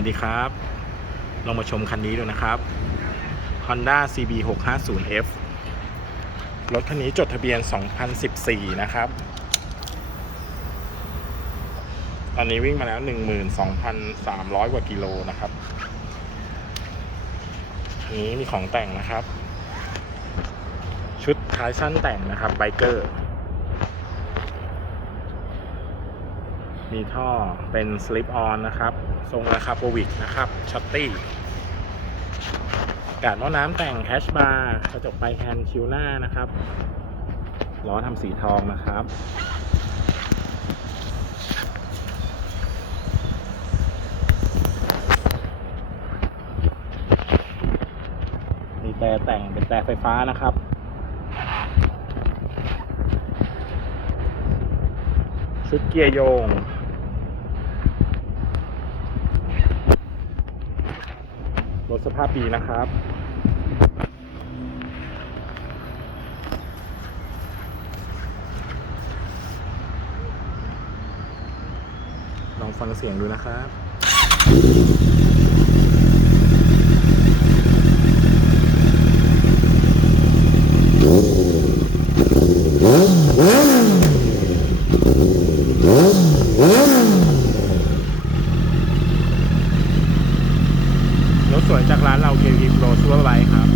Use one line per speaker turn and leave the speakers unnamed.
วัสดีครับ ลองมาชมคันนี้ดูนะครับ Honda CB 650F รถคันนี้จดทะเบียน 2014 นะครับ ตอนนี้วิ่งมาแล้ว 12,300 กว่ากิโลนะครับ อันนี้มีของแต่งนะครับ ชุดท้ายสั้นแต่งนะครับไบเกอร์ มีท่อเป็น slip on นะครับ ทรงราคาโปวิกนะครับช็อตตี้กาดหม้อน้ำแต่งแฮชบาร์กระจกไฟแฮนด์คิวหน้านะครับล้อทำสีทองนะครับมีแต่แต่งเป็นแต่ไฟฟ้านะครับชุดเกียร์โยง รถสภาพดีนะครับ ลองฟังเสียงดูนะครับ รถสวยจากร้านเราเควีโปรซูเปอร์ไบครับ